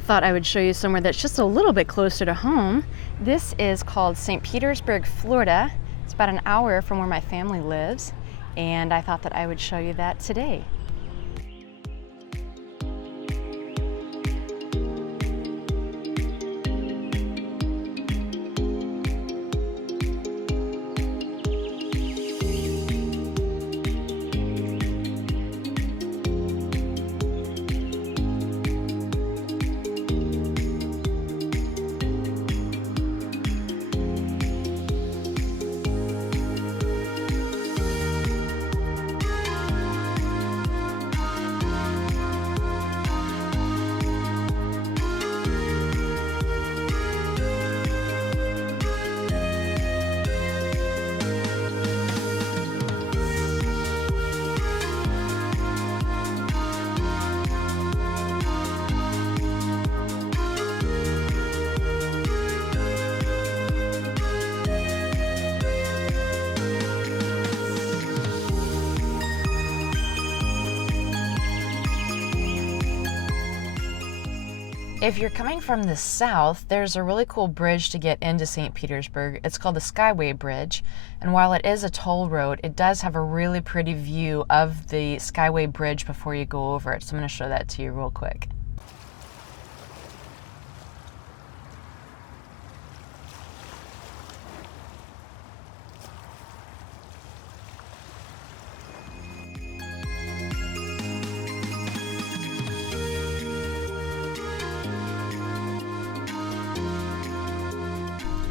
thought I would show you somewhere that's just a little bit closer to home. This is called St. Petersburg, Florida. It's about an hour from where my family lives, and I thought that I would show you that today. If you're coming from the south, there's a really cool bridge to get into St. Petersburg. It's called the Skyway Bridge, and while it is a toll road, it does have a really pretty view of the Skyway Bridge before you go over it. So I'm going to show that to you real quick.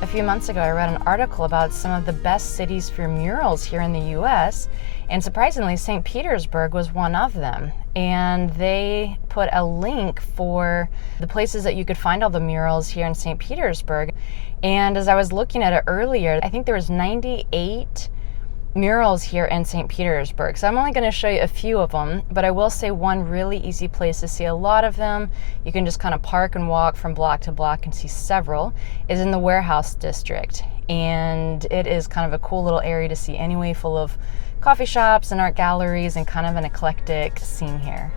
A few months ago, I read an article about some of the best cities for murals here in the US, and surprisingly, St. Petersburg was one of them. And they put a link for the places that you could find all the murals here in St. Petersburg. And as I was looking at it earlier, I think there was 98 murals here in St. Petersburg. So I'm only going to show you a few of them, but I will say one really easy place to see a lot of them, you can just kind of park and walk from block to block and see several, is in the warehouse district. And it is kind of a cool little area to see anyway, full of coffee shops and art galleries and kind of an eclectic scene here.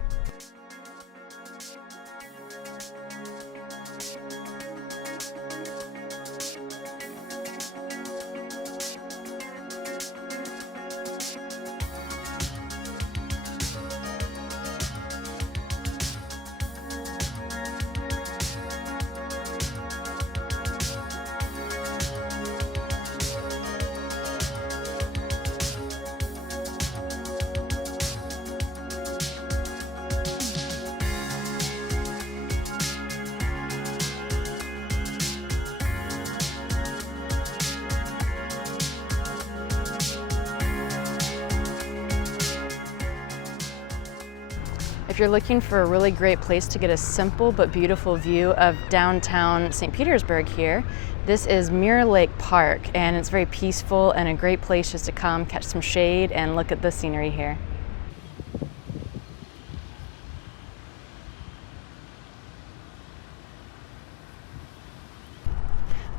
If you're looking for a really great place to get a simple but beautiful view of downtown St. Petersburg here, this is Mirror Lake Park, and it's very peaceful and a great place just to come, catch some shade, and look at the scenery here.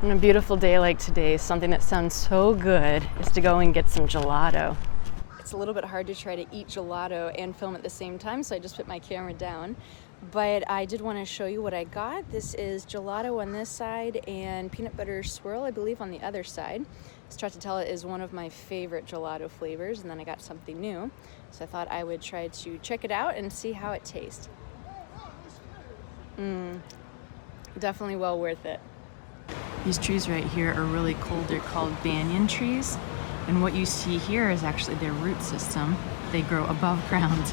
On a beautiful day like today, something that sounds so good is to go and get some gelato. It's a little bit hard to try to eat gelato and film at the same time, so I just put my camera down. But I did want to show you what I got. This is gelato on this side and peanut butter swirl, I believe, on the other side. Stracciatella is one of my favorite gelato flavors, and then I got something new. So I thought I would try to check it out and see how it tastes. Definitely well worth it. These trees right here are really cool. They're called Banyan Trees. And what you see here is actually their root system. They grow above ground.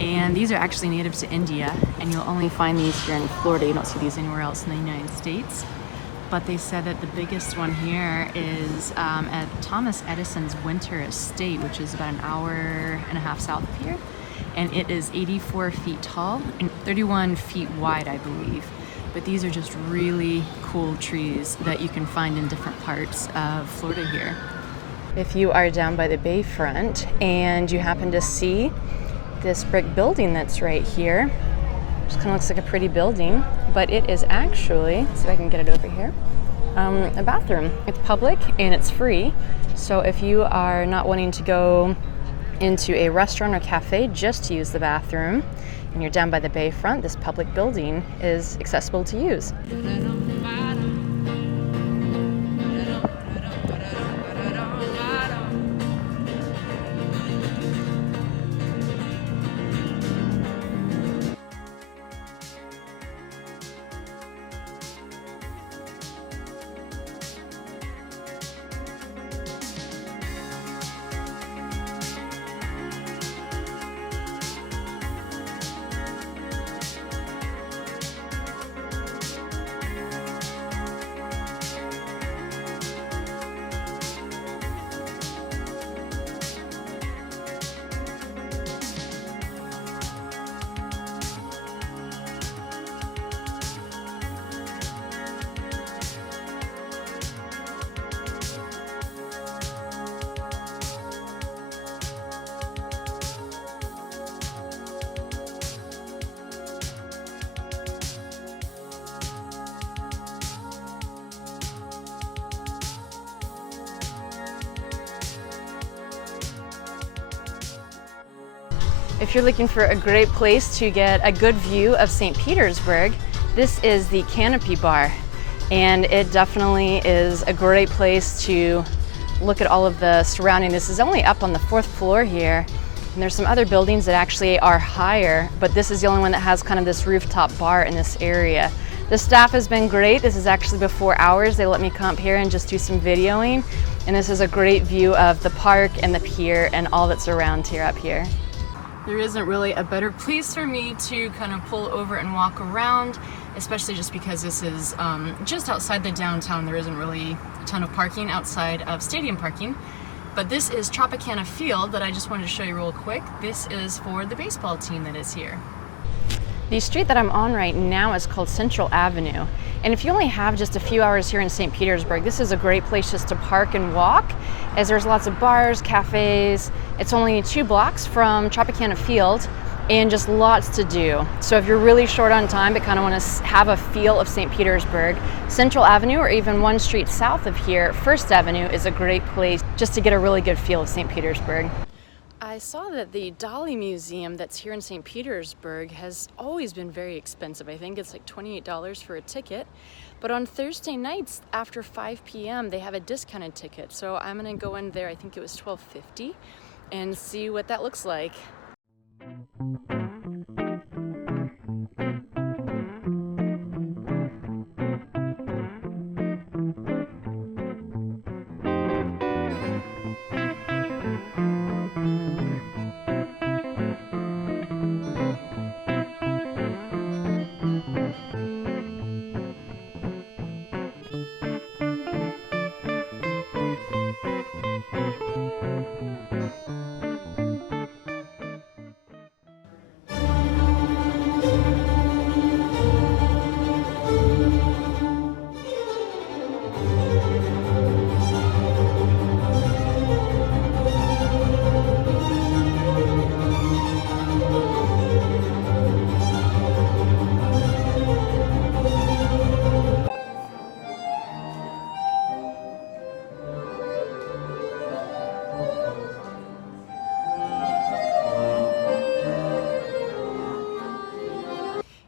And these are actually native to India, and you'll only find these here in Florida. You don't see these anywhere else in the United States. But they said that the biggest one here is at Thomas Edison's Winter Estate, which is about an hour and a half south of here. And it is 84 feet tall and 31 feet wide, I believe. But these are just really cool trees that you can find in different parts of Florida here. If you are down by the bayfront and you happen to see this brick building that's right here, just kind of looks like a pretty building, but it is actually, let's see if I can get it over here, a bathroom. It's public and it's free. So if you are not wanting to go into a restaurant or cafe just to use the bathroom, and you're down by the bayfront, this public building is accessible to use. If you're looking for a great place to get a good view of St. Petersburg, this is the Canopy Bar. And it definitely is a great place to look at all of the surrounding. This is only up on the 4th floor here. And there's some other buildings that actually are higher, but this is the only one that has kind of this rooftop bar in this area. The staff has been great. This is actually before hours. They let me come up here and just do some videoing. And this is a great view of the park and the pier and all that's around here up here. There isn't really a better place for me to kind of pull over and walk around, especially just because this is just outside the downtown. There isn't really a ton of parking outside of stadium parking. But this is Tropicana Field that I just wanted to show you real quick. This is for the baseball team that is here. The street that I'm on right now is called Central Avenue. And if you only have just a few hours here in St. Petersburg, this is a great place just to park and walk, as there's lots of bars, cafes. It's only 2 blocks from Tropicana Field and just lots to do. So if you're really short on time but kind of want to have a feel of St. Petersburg, Central Avenue, or even one street south of here, First Avenue, is a great place just to get a really good feel of St. Petersburg. I saw that the Dali Museum that's here in St. Petersburg has always been very expensive. I think it's like $28 for a ticket. But on Thursday nights after 5 p.m. they have a discounted ticket. So I'm gonna go in there, I think it was $12.50, and see what that looks like.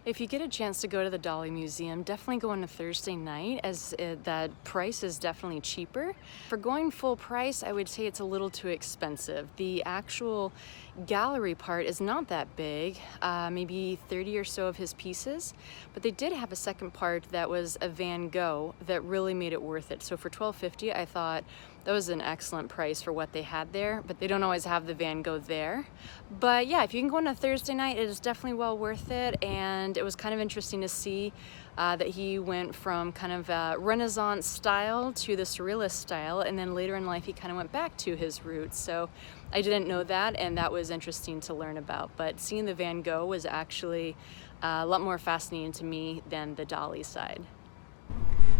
If you get a chance to go to the Dolly Museum, definitely go on a Thursday night, as that price is definitely cheaper. For going full price, I would say it's a little too expensive. The actual gallery part is not that big, maybe 30 or so of his pieces, but they did have a second part that was a Van Gogh that really made it worth it. So for $12.50, I thought that was an excellent price for what they had there, but they don't always have the Van Gogh there. But yeah, if you can go on a Thursday night, it is definitely well worth it, and it was kind of interesting to see that he went from kind of a Renaissance style to the Surrealist style, and then later in life he kind of went back to his roots. So I didn't know that, and that was interesting to learn about. But seeing the Van Gogh was actually a lot more fascinating to me than the Dali side.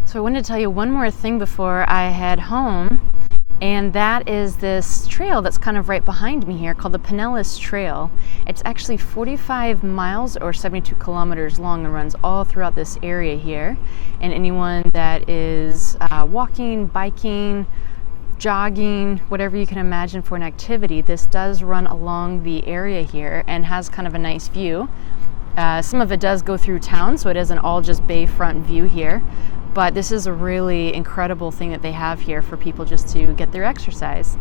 So I wanted to tell you one more thing before I head home, and that is this trail that's kind of right behind me here called the Pinellas Trail. It's actually 45 miles or 72 kilometers long and runs all throughout this area here. And anyone that is walking, biking, jogging, whatever you can imagine for an activity, this does run along the area here and has kind of a nice view. Some of it does go through town, so it isn't all just bayfront view here. But this is a really incredible thing that they have here for people just to get their exercise.